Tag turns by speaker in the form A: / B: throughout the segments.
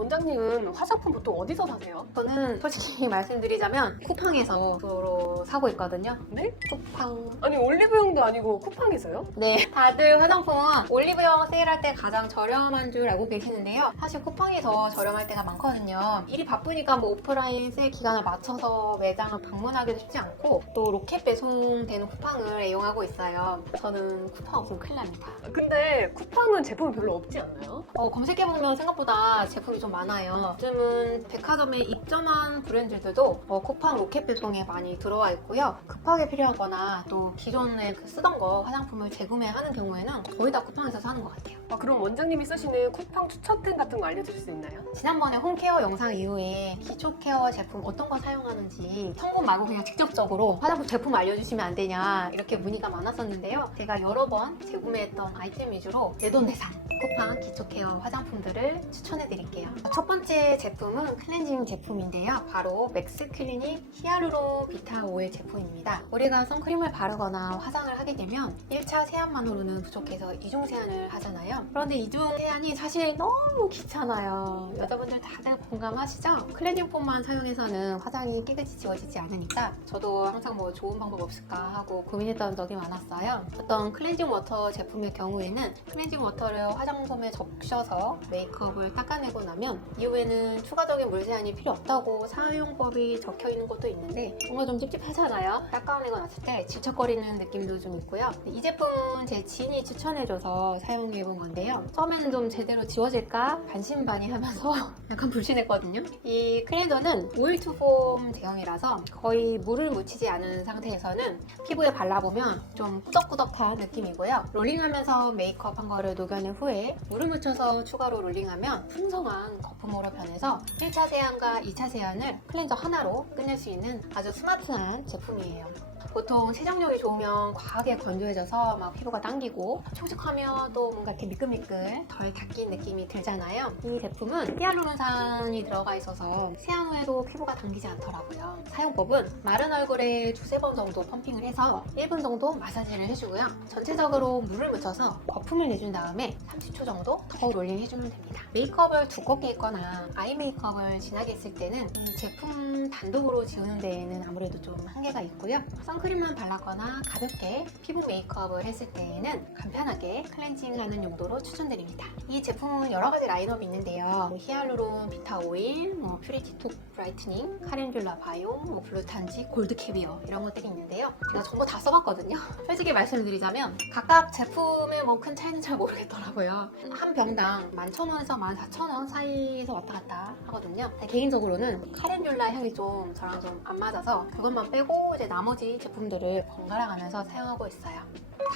A: 원장님은 화장품 보통 어디서 사세요?
B: 저는 솔직히 말씀드리자면 쿠팡에서 주로 사고 있거든요.
A: 네?
B: 쿠팡.
A: 아니 올리브영도 아니고 쿠팡에서요?
B: 네, 다들 화장품은 올리브영 세일할 때 가장 저렴한 줄 알고 계시는데요. 사실 쿠팡에서 저렴할 때가 많거든요. 일이 바쁘니까 뭐 오프라인 세일 기간을 맞춰서 매장을 방문하기도 쉽지 않고 또 로켓 배송되는 쿠팡을 애용하고 있어요. 저는 쿠팡 없으면 큰일 납니다.
A: 근데 쿠팡은 제품이 별로 없지 않나요?
B: 어, 검색해보면 생각보다 제품이 좀 많아요. 요즘은 백화점에 입점한 브랜드들도 어, 쿠팡 로켓 배송에 많이 들어와 있고요. 급하게 필요하거나 또 기존에 그 쓰던 거 화장품을 재구매하는 경우에는 거의 다 쿠팡에서 사는 것 같아요.
A: 아, 그럼 원장님이 쓰시는 쿠팡 추천템 같은 거 알려주실 수 있나요?
B: 지난번에 홈케어 영상 이후에 기초 케어 제품 어떤 거 사용하는지 성분 말고 그냥 직접적으로 화장품 제품 알려주시면 안 되냐 이렇게 문의가 많았었는데요. 제가 여러 번 재구매했던 아이템 위주로 내 돈 내산 쿠팡 기초 케어 화장품들을 추천해 드릴게요. 첫 번째 제품은 클렌징 제품인데요. 바로 맥스 클리닉 히알루론 비타 오일 제품입니다. 우리가 선크림을 바르거나 화장을 하게 되면 1차 세안만으로는 부족해서 이중 세안을 하잖아요. 그런데 이중 세안이 사실 너무 귀찮아요. 여자분들 다들 공감하시죠? 클렌징 폼만 사용해서는 화장이 깨끗이 지워지지 않으니까 저도 항상 뭐 좋은 방법 없을까 하고 고민했던 적이 많았어요. 어떤 클렌징 워터 제품의 경우에는 클렌징 워터를 화장솜에 적셔서 메이크업을 닦아내고 나면 이후에는 추가적인 물 세안이 필요 없다고 사용법이 적혀 있는 것도 있는데 뭔가 좀 찝찝하잖아요. 닦아내고 났을 때 질척거리는 느낌도 좀 있고요. 이 제품은 제 지인이 추천해줘서 사용해본 건데 요. 처음에는 좀 제대로 지워질까 반신반의하면서 약간 불신했거든요. 이 클렌저는 오일 투폼 대형이라서 거의 물을 묻히지 않은 상태에서는 피부에 발라보면 좀 꾸덕꾸덕한 느낌이고요. 롤링하면서 메이크업 한 거를 녹여낸 후에 물을 묻혀서 추가로 롤링하면 풍성한 거품으로 변해서 1차 세안과 2차 세안을 클렌저 하나로 끝낼 수 있는 아주 스마트한 제품이에요. 보통 세정력이 좋으면 과하게 건조해져서 막 피부가 당기고 촉촉하면 또 뭔가 이렇게 미끌미끌 덜 닦인 느낌이 들잖아요. 이 제품은 히알루론산이 들어가 있어서 세안 후에도 피부가 당기지 않더라고요. 사용법은 마른 얼굴에 두세 번 정도 펌핑을 해서 1분 정도 마사지를 해주고요. 전체적으로 물을 묻혀서 거품을 내준 다음에 30초 정도 더 롤링 해주면 됩니다. 메이크업을 두껍게 했거나 아이 메이크업을 진하게 했을 때는 이 제품 단독으로 지우는 데에는 아무래도 좀 한계가 있고요. 선크림만 발랐거나 가볍게 피부 메이크업을 했을 때에는 간편하게 클렌징하는 용도로 추천드립니다. 이 제품은 여러 가지 라인업이 있는데요. 뭐 히알루론, 비타 오일, 뭐 퓨리티톡 브라이트닝, 카렌듈라 바이오, 뭐 블루탄지, 골드 캐비어 이런 것들이 있는데요. 제가 전부 다 써봤거든요. 솔직히 말씀드리자면 각각 제품의 뭐 큰 차이는 잘 모르겠더라고요. 한 병당 11,000원에서 14,000원 사이에서 왔다 갔다 하거든요. 개인적으로는 카렌듈라 향이 좀 저랑 좀 안 맞아서 그것만 빼고 이제 나머지 제품들을 번갈아 가면서 사용하고 있어요.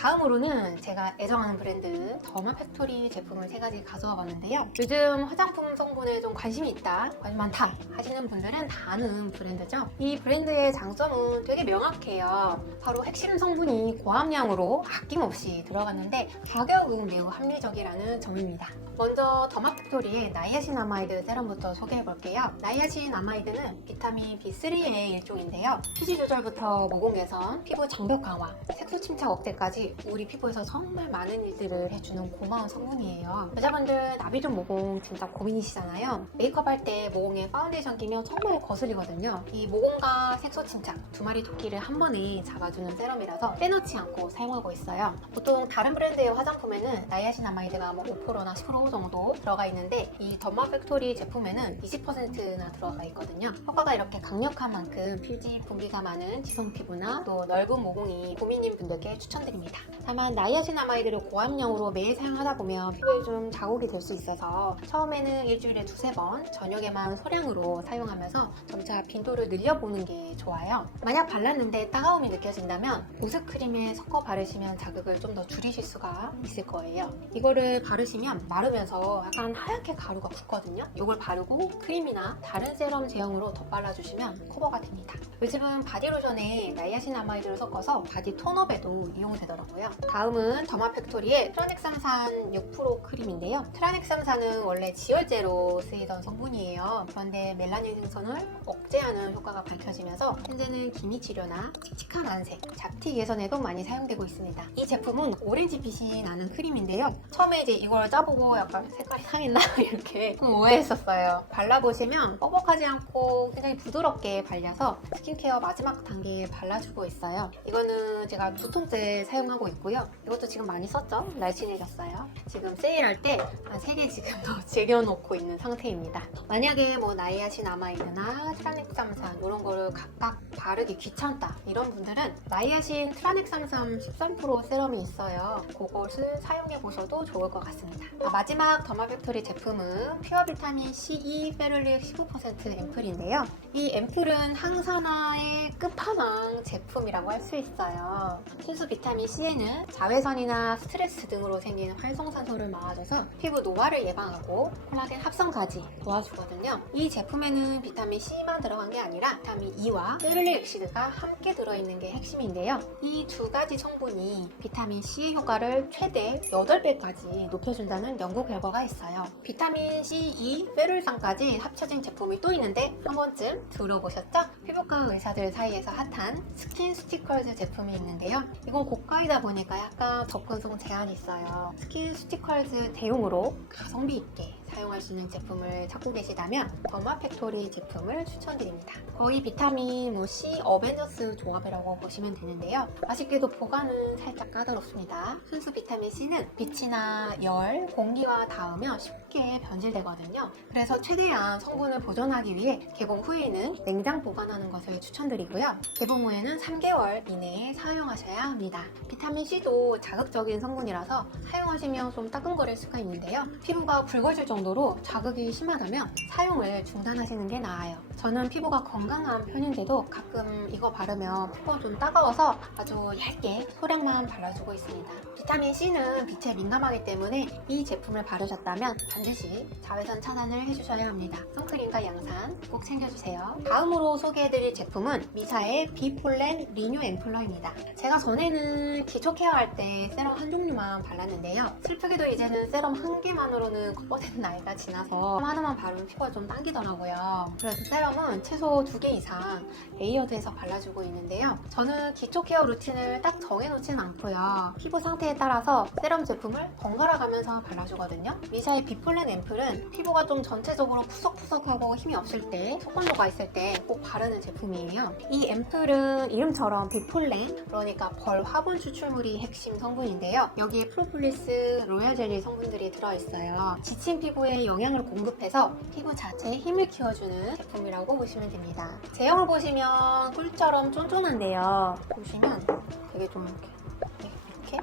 B: 다음으로는 제가 애정하는 브랜드 더마 팩토리 제품을 세 가지 가져와 봤는데요. 요즘 화장품 성분에 좀 관심이 있다, 관심 많다 하시는 분들은 다 아는 브랜드죠. 이 브랜드의 장점은 되게 명확해요. 바로 핵심 성분이 고함량으로 아낌없이 들어갔는데 가격은 매우 합리적이라는 점입니다. 먼저 더마 팩토리의 나이아신 아마이드 세럼부터 소개해 볼게요. 나이아신 아마이드는 비타민 B3의 일종인데요. 휴지 조절부터 모공 개선, 피부 장벽 강화, 색소 침착 억제까지 우리 피부에서 정말 많은 일들을 해주는 고마운 성분이에요. 여자분들 나비존 모공 진짜 고민이시잖아요. 메이크업 할 때 모공에 파운데이션 끼면 정말 거슬리거든요. 이 모공과 색소 침착 두 마리 토끼를 한 번에 잡아주는 세럼이라서 빼놓지 않고 사용하고 있어요. 보통 다른 브랜드의 화장품에는 나이아신아마이드가 뭐 5%나 10% 정도 들어가 있는데 이 더마 팩토리 제품에는 20%나 들어가 있거든요. 효과가 이렇게 강력한 만큼 필지 분비가 많은 지성 피부나 또 넓은 모공이 고민인 분들께 추천드립니다. 다만 나이아신아마이드를 고함량으로 매일 사용하다 보면 피부에 좀 자국이 될 수 있어서 처음에는 일주일에 두세 번 저녁에만 소량으로 사용하면서 점차 빈도를 늘려보는 게 좋아요. 만약 발랐는데 따가움이 느껴진다면 보습 크림에 섞어 바르시면 자극을 좀 더 줄이실 수가 있을 거예요. 이거를 바르시면 마르면서 약간 하얗게 가루가 붙거든요. 이걸 바르고 크림이나 다른 세럼 제형으로 덧발라주시면 커버가 됩니다. 요즘은 바디로션에 나이 아신아마이드를 섞어서 바디 톤업에도 이용되더라고요. 다음은 더마팩토리의 트라넥삼산 6% 크림인데요. 트라넥삼산은 원래 지혈제로 쓰이던 성분이에요. 그런데 멜라닌 생성을 억제하는 효과가 밝혀지면서 현재는 기미 치료나 칙칙한 안색, 잡티 개선에도 많이 사용되고 있습니다. 이 제품은 오렌지빛이 나는 크림인데요. 처음에 이제 이걸 짜보고 약간 색깔이 상했나 이렇게 좀 오해했었어요. 발라보시면 뻑뻑하지 않고 굉장히 부드럽게 발려서 스킨케어 마지막 단계에 발라 주고 있어요. 이거는 제가 두 통째 사용하고 있고요. 이것도 지금 많이 썼죠? 날씬해졌어요. 지금 세일할 때한세개 지금 더 쟁여놓고 있는 상태입니다. 만약에 뭐 나이아신 아마이드나 트라넥삼산 이런 거를 각각 바르기 귀찮다 이런 분들은 나이아신 트라넥삼산 13% 세럼이 있어요. 그것을 사용해 보셔도 좋을 것 같습니다. 아, 마지막 더마팩토리 제품은 퓨어 비타민 C2 페룰릭 15% 앰플인데요. 이 앰플은 항산화의 끝판왕 제품이라고 할 수 있어요. 순수 비타민 C에는 자외선이나 스트레스 등으로 생긴 활성산소를 막아줘서 피부 노화를 예방하고 콜라겐 합성까지 도와주거든요. 이 제품에는 비타민 C만 들어간 게 아니라 비타민 E와 페룰릭 엑시드가 함께 들어있는 게 핵심인데요. 이 두 가지 성분이 비타민 C의 효과를 최대 8배까지 높여준다는 연구 결과가 있어요. 비타민 C, E, 페룰산까지 합쳐진 제품이 또 있는데 한 번쯤 들어보셨죠? 피부과 의사들 사이에서 핫한 스킨 스티커즈 제품이 있는데요. 이건 고 가이다 보니까 약간 접근성 제한이 있어요. 스킨 스티커즈 대용으로 가성비 있게 사용할 수 있는 제품을 찾고 계시다면 더마 팩토리 제품을 추천드립니다. 거의 비타민 뭐 C 어벤져스 조합이라고 보시면 되는데요. 아쉽게도 보관은 살짝 까다롭습니다. 순수 비타민 C는 빛이나 열, 공기와 닿으면 쉽게 변질되거든요. 그래서 최대한 성분을 보존하기 위해 개봉 후에는 냉장 보관하는 것을 추천드리고요. 개봉 후에는 3개월 이내에 사용하셔야 합니다. 비타민 C도 자극적인 성분이라서 사용하시면 좀 따끔거릴 수가 있는데요. 피부가 붉어질 정도로 자극이 심하다면 사용을 중단하시는 게 나아요. 저는 피부가 건강한 편인데도 가끔 이거 바르면 피부가 좀 따가워서 아주 얇게 소량만 발라주고 있습니다. 비타민 C는 빛에 민감하기 때문에 이 제품을 바르셨다면 반드시 자외선 차단을 해주셔야 합니다. 선크림과 양산 꼭 챙겨주세요. 다음으로 소개해드릴 제품은 미사의 비폴렌 리뉴 앰플러입니다. 제가 전에는 기초 케어할 때 세럼 한 종류만 발랐는데요. 슬프게도 이제는 세럼 한 개만으로는 겉버리는 나이가 지나서 하나만 바르면 피부가 좀 당기더라고요. 그래서 세럼은 최소 두 개 이상 레이어드해서 발라주고 있는데요. 저는 기초 케어 루틴을 딱 정해놓지는 않고요. 피부 상태에 따라서 세럼 제품을 번갈아 가면서 발라주거든요. 미샤의 비폴렌 앰플은 피부가 좀 전체적으로 푸석푸석하고 힘이 없을 때, 속건조가 있을 때 꼭 바르는 제품이에요. 이 앰플은 이름처럼 비폴렌, 그러니까 벌 화분 추출물이 핵심 성분인데요. 여기에 프로폴리스, 로얄 젤리 성분들이 들어있어요. 지친 피부에 영양을 공급해서 피부 자체에 힘을 키워주는 제품이라고 보시면 됩니다. 제형을 보시면 꿀처럼 쫀쫀한데요. 보시면 되게 좀 이렇게 이렇게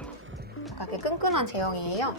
B: 약간 끈끈한 제형이에요.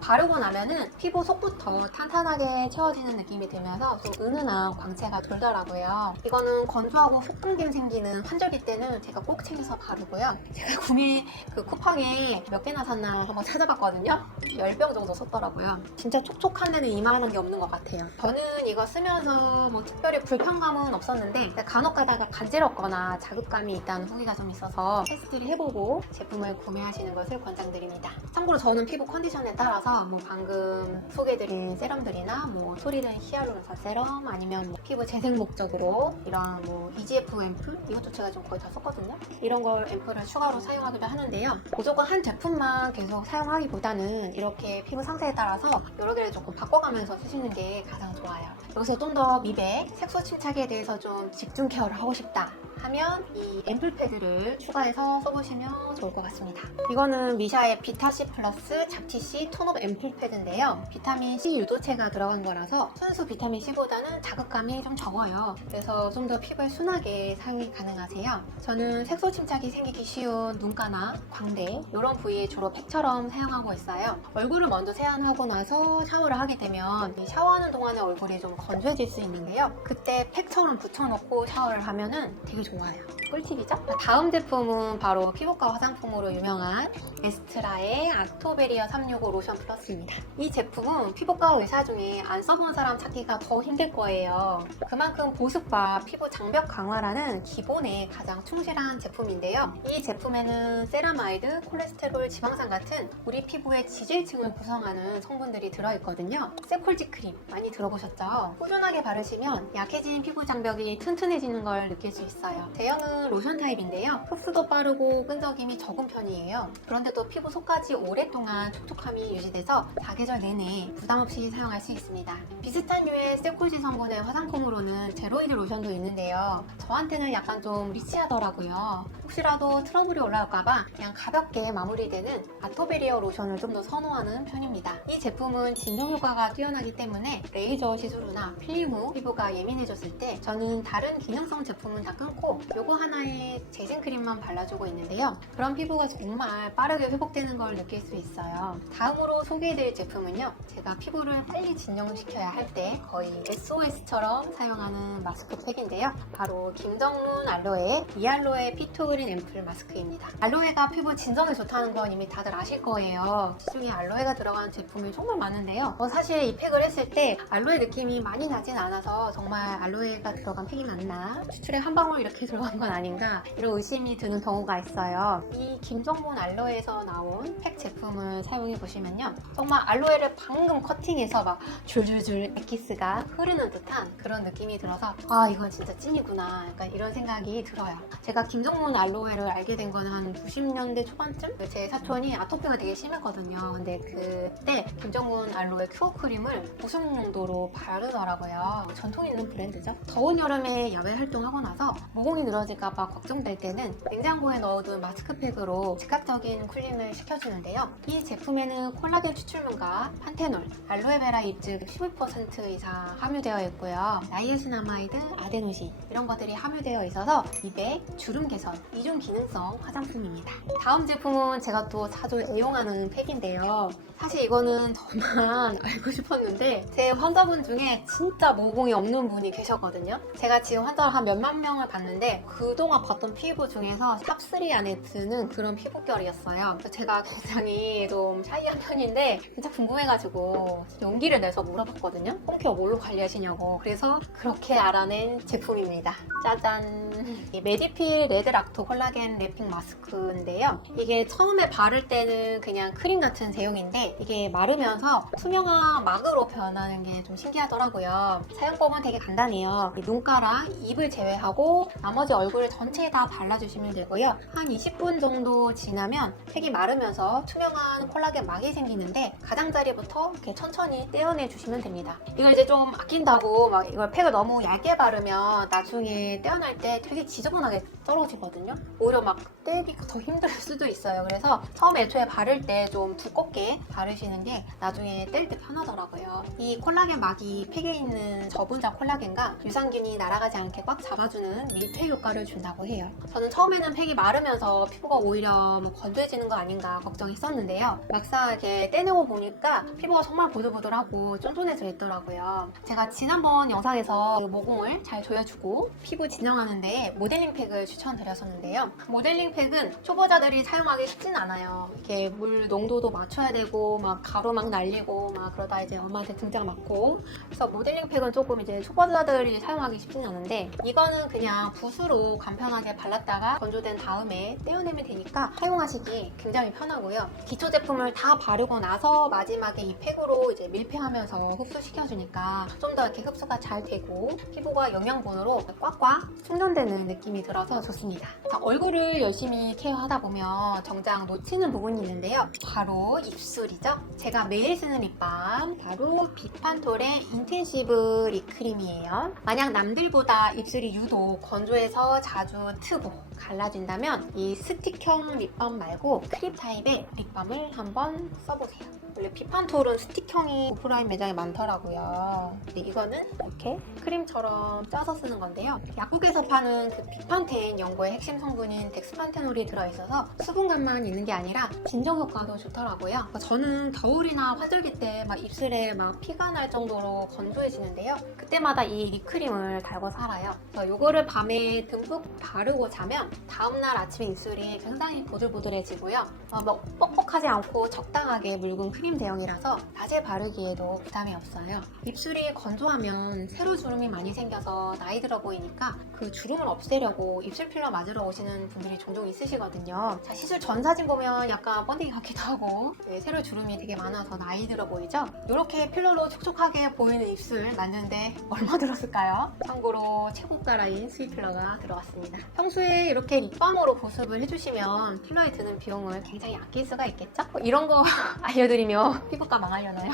B: 바르고 나면은 피부 속부터 탄탄하게 채워지는 느낌이 들면서 좀 은은한 광채가 돌더라고요. 이거는 건조하고 속금김 생기는 환절기 때는 제가 꼭 챙겨서 바르고요. 제가 구매 그 쿠팡에 몇 개나 샀나 한번 찾아봤거든요. 10병 정도 썼더라고요. 진짜 촉촉한 데는 이만한 게 없는 것 같아요. 저는 이거 쓰면서 뭐 특별히 불편감은 없었는데 간혹 가다가 간지럽거나 자극감이 있다는 후기가 좀 있어서 테스트를 해보고 제품을 구매하시는 것을 권장드립니다. 참고로 저는 피부 컨디션에 따라서 뭐 방금 소개해드린 세럼들이나 뭐 소리든 히알루론산 세럼 아니면 뭐 피부 재생 목적으로 이런 뭐 EGF 앰플 이것도 제가 좀 거의 다 썼거든요. 이런 걸 앰플을 추가로 사용하기도 하는데요. 무조건 한 제품만 계속 사용하기보다는 이렇게 피부 상태에 따라서 여러 개를 조금 바꿔가면서 쓰시는 게 가장 좋아요. 여기서 좀 더 미백, 색소 침착에 대해서 좀 집중 케어를 하고 싶다 하면 이 앰플 패드를 추가해서 써보시면 좋을 것 같습니다. 이거는 미샤의 비타C 플러스 잡티C 톤업 앰플 패드인데요. 비타민 C 유도체가 들어간 거라서 순수 비타민 C보다는 자극감이 좀 적어요. 그래서 좀 더 피부에 순하게 사용이 가능하세요. 저는 색소 침착이 생기기 쉬운 눈가나 광대 이런 부위에 주로 팩처럼 사용하고 있어요. 얼굴을 먼저 세안하고 나서 샤워를 하게 되면 이 샤워하는 동안에 얼굴이 좀 건조해질 수 있는데요. 그때 팩처럼 붙여놓고 샤워를 하면은 되게 좋아요. 꿀팁이죠? 다음 제품은 바로 피부과 화장품으로 유명한 에스트라의 악토베리아 365 로션 플러스입니다. 이 제품은 피부과 의사 중에 안 써본 사람 찾기가 더 힘들 거예요. 그만큼 보습과 피부 장벽 강화라는 기본에 가장 충실한 제품인데요. 이 제품에는 세라마이드, 콜레스테롤, 지방산 같은 우리 피부의 지질층을 구성하는 성분들이 들어있거든요. 세폴지 크림 많이 들어보셨죠? 꾸준하게 바르시면 약해진 피부 장벽이 튼튼해지는 걸 느낄 수 있어요. 제형은 로션 타입인데요. 흡수도 빠르고 끈적임이 적은 편이에요. 그런데도 피부 속까지 오랫동안 촉촉함이 유지돼서 사계절 내내 부담 없이 사용할 수 있습니다. 비슷한 류의 세폴지 성분의 화장품으로는 제로이드 로션도 있는데요. 저한테는 약간 좀 리치하더라고요. 혹시라도 트러블이 올라올까봐 그냥 가볍게 마무리되는 아토베리어 로션을 좀 더 선호하는 편입니다. 이 제품은 진정 효과가 뛰어나기 때문에 레이저 시술 후나 필름 후 피부가 예민해졌을 때 저는 다른 기능성 제품은 다 끊고 요거 하나에 재생 크림만 발라주고 있는데요. 그런 피부가 정말 빠르게 회복되는 걸 느낄 수 있어요. 다음으로 소개해드릴 제품은요. 제가 피부를 빨리 진정시켜야 할 때 거의 SOS처럼 사용하는 마스크팩인데요. 바로 김정문 알로에 이알로에 피토 그린 앰플 마스크입니다. 알로에가 피부 진정에 좋다는 건 이미 다들 아실 거예요. 시중에 알로에가 들어간 제품이 정말 많은데요. 어, 사실 이 팩을 했을 때 알로에 느낌이 많이 나진 않아서 정말 알로에가 들어간 팩이 맞나? 추출에 한 방울 이렇게 들어간 건 아닌가? 이런 의심이 드는 경우가 있어요. 이 김정문 알로에에서 나온 팩 제품을 사용해 보시면요. 정말 알로에를 방금 커팅해서 막 줄줄줄 엑기스가 흐르는 듯한 그런 느낌이 들어서 아 이건 진짜 찐이구나 약간 이런 생각이 들어요. 제가 김정문 알로에 를 알게 된 거는 한 90년대 초반쯤 제 사촌이 아토피가 되게 심했거든요. 근데 그때 김정문 알로에 큐어 크림을 보습 용도로 바르더라고요. 전통 있는 브랜드죠. 더운 여름에 야외 활동하고 나서 모공이 늘어질까봐 걱정될 때는 냉장고에 넣어둔 마스크팩으로 즉각적인 쿨링을 시켜주는데요. 이 제품에는 콜라겐 추출물과 판테놀, 알로에베라 잎즙 15% 이상 함유되어 있고요. 나이아신아마이드, 아데노신 이런 것들이 함유되어 있어서 입에 주름 개선, 이중 기능성 화장품입니다. 다음 제품은 제가 또 자주 애용하는 팩인데요. 사실 이거는 저만 알고 싶었는데 제 환자분 중에 진짜 모공이 없는 분이 계셨거든요. 제가 지금 환자를 한 몇만 명을 봤는데 그동안 봤던 피부 중에서 탑3 안에 드는 그런 피부결이었어요. 제가 굉장히 좀 샤이한 편인데 진짜 궁금해가지고 용기를 내서 물어봤거든요. 홈케어 뭘로 관리하시냐고. 그래서 그렇게 알아낸 제품입니다. 짜잔. 이 메디필 레드락토 콜라겐 랩핑 마스크인데요. 이게 처음에 바를 때는 그냥 크림 같은 제형인데 이게 마르면서 투명한 막으로 변하는 게 좀 신기하더라고요. 사용법은 되게 간단해요. 이 눈가랑 입을 제외하고 나머지 얼굴 전체에 다 발라주시면 되고요. 한 20분 정도 지나면 팩이 마르면서 투명한 콜라겐 막이 생기는데 가장자리부터 이렇게 천천히 떼어내 주시면 됩니다. 이걸 이제 좀 아낀다고 막 이걸 팩을 너무 얇게 바르면 나중에 떼어낼 때 되게 지저분하게 떨어지거든요. 오히려 막 떼기가 더 힘들 수도 있어요. 그래서 처음에 애초에 바를 때 좀 두껍게 바르시는 게 나중에 뗄 때 편하더라고요. 이 콜라겐 막이 팩에 있는 저분자 콜라겐과 유산균이 날아가지 않게 꽉 잡아주는 밀폐 효과를 준다고 해요. 저는 처음에는 팩이 마르면서 피부가 오히려 뭐 건조해지는 거 아닌가 걱정했었는데요. 막상 이렇게 떼내고 보니까 피부가 정말 보들보들하고 쫀쫀해져 있더라고요. 제가 지난번 영상에서 그 모공을 잘 조여주고 피부 진정하는데 모델링 팩을 추천드렸었는데요. 모델링 팩은 초보자들이 사용하기 쉽진 않아요. 이렇게 물 농도도 맞춰야 되고 막 가루 막 날리고 막 그러다 이제 엄마한테 등짝 맞고 그래서 모델링 팩은 조금 이제 초보자들이 사용하기 쉽진 않은데 이거는 그냥 붓으로 간편하게 발랐다가 건조된 다음에 떼어내면 되니까 사용하시기 굉장히 편하고요. 기초 제품을 다 바르고 나서 마지막에 이 팩으로 이제 밀폐하면서 흡수시켜주니까 좀 더 이렇게 흡수가 잘 되고 피부가 영양분으로 꽉꽉 충전되는 느낌이 들어서 좋습니다. 자, 얼굴을 열심히 케어하다 보면 정작 놓치는 부분이 있는데요. 바로 입술이죠. 제가 매일 쓰는 립밤 바로 비판톨의 인텐시브 립크림이에요. 만약 남들보다 입술이 유독 건조해서 자주 트고 갈라진다면 이 스틱형 립밤 말고 크림 타입의 립밤을 한번 써보세요. 원래 비판톨은 스틱형이 오프라인 매장에 많더라고요. 이거는 이렇게 크림처럼 짜서 쓰는 건데요. 약국에서 파는 그 비판텐 연고의 핵심 성분인 덱스판테놀이 들어있어서 수분감만 있는 게 아니라 진정 효과도 좋더라고요. 저는 겨울이나 화들기 때 막 입술에 막 피가 날 정도로 건조해지는데요. 그때마다 이 립크림을 달고 살아요. 이거를 밤에 듬뿍 바르고 자면 다음날 아침에 입술이 굉장히 보들보들해지고요. 어, 뭐 뻑뻑하지 않고 적당하게 묽은 크림 대용이라서 낮에 바르기에도 부담이 없어요. 입술이 건조하면 세로 주름이 많이 생겨서 나이 들어 보이니까 그 주름을 없애려고 입술 필러 맞으러 오시는 분들이 종종 있으시거든요. 자, 시술 전 사진 보면 약간 번데기 같기도 하고 네, 세로 주름이 되게 많아서 나이 들어 보이죠? 이렇게 필러로 촉촉하게 보이는 입술 만드는데 얼마 들었을까요? 참고로 최고가 라인 스윗 필러가 들어왔습니다. 평소에 이렇게 립밤으로 보습을 해주시면 필러에 드는 비용을 굉장히 아낄 수가 있겠죠? 뭐 이런 거 알려드리면 피부과 망하려나요?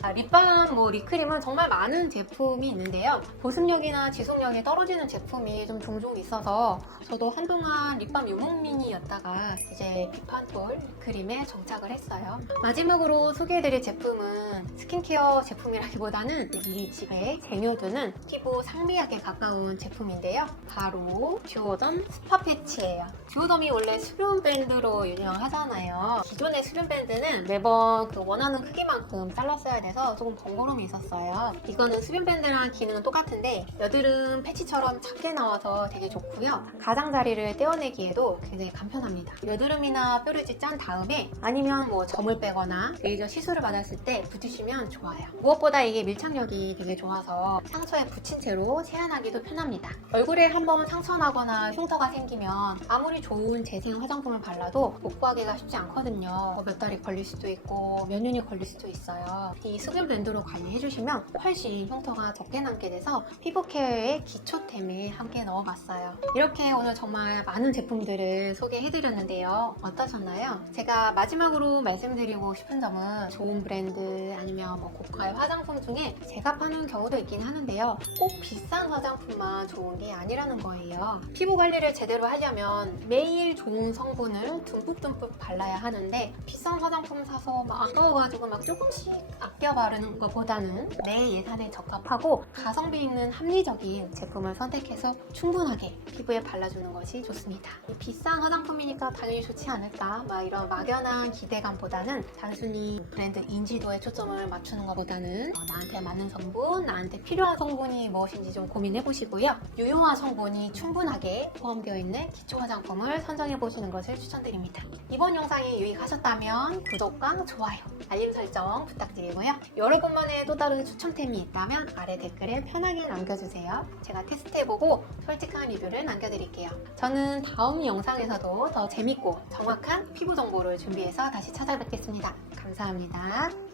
B: 자, 립밤, 뭐 립크림은 정말 많은 제품이 있는데요. 보습력이나 지속력이 떨어지는 제품이 좀 종종 있어서 저도 한동안 립밤 유목민이었다가 이제 비판톨 크림에 정착을 했어요. 마지막으로 소개해드릴 제품은 스킨케어 제품이라기보다는 이 집에 쟁여두는 피부 상비약에 가까운 제품인데요. 바로 듀오덤 스파 패치예요. 듀오덤이 원래 수분 밴드로 유명하잖아요. 기존의 수분 밴드는 매번 그 원하는 크기만큼 잘랐어야 돼서 조금 번거로움이 있었어요. 이거는 수분 밴드랑 기능은 똑같은데 여드름 패치처럼 작게 나와서 되게 좋고요. 가장자리를 떼어내기에도 굉장히 간편합니다. 여드름이나 뾰루지 짠 다음에 아니면 뭐 점을 빼거나 레이저 시술을 받았을 때 붙이시면 좋아요. 무엇보다 이게 밀착력이 되게 좋아서 상처에 붙인 채로 세안하기도 편합니다. 얼굴에 한번 상처 나거나 흉터가 생기면 아무리 좋은 재생 화장품을 발라도 못 구하기가 쉽지 않거든요. 뭐몇 달이 걸릴 수도 있고 몇 년이 걸릴 수도 있어요. 이 수분 밴드로 관리해주시면 훨씬 흉터가 적게 남게 돼서 피부 케어의 기초템에 함께 넣어봤어요. 이렇게 오늘 정말 많은 제품들을 소개해드렸는데요. 어떠셨나요? 제가 마지막으로 말씀드리고 싶은 점은 좋은 브랜드 아니면 뭐 고가의 화장품 중에 제가 파는 경우도 있긴 하는데요. 꼭 비싼 화장품만 좋은 게 아니라는 거예요. 피부 관리를 제대로 하려면 매일 좋은 성분을 듬뿍듬뿍 발라야 하는데 비싼 화장품 사서 막 아까워가지고 막 조금씩 아껴 바르는 것보다는 내 예산에 적합하고 가성비 있는 합리적인 제품을 선택해서 충분하게 피부에 발라주는 것이 좋습니다. 이 비싼 화장품이니까 당연히 좋지 않을까 막 이런 막연한 기대감보다는 단순히 브랜드 인지도에 초점을 맞추는 것보다는 어, 나한테 맞는 성분, 나한테 필요한 성분이 무엇인지 좀 고민해 보시고요. 유용한 성분이 충분하게 포함되어 있는 기초 화장품을 선정해 보시는 것을 추천드립니다. 이번 영상이 유익하셨다면 구독과 좋아요, 알림 설정 부탁드리고요. 여러분만의 또 다른 추천템이 있다면 아래 댓글에 편하게 남겨주세요. 제가 테스트해보고 솔직한 리뷰를 남겨드릴게요. 저는 다음 영상에서도 더 재밌고 정확한 피부 정보를 준비해서 다시 찾아뵙겠습니다. 감사합니다.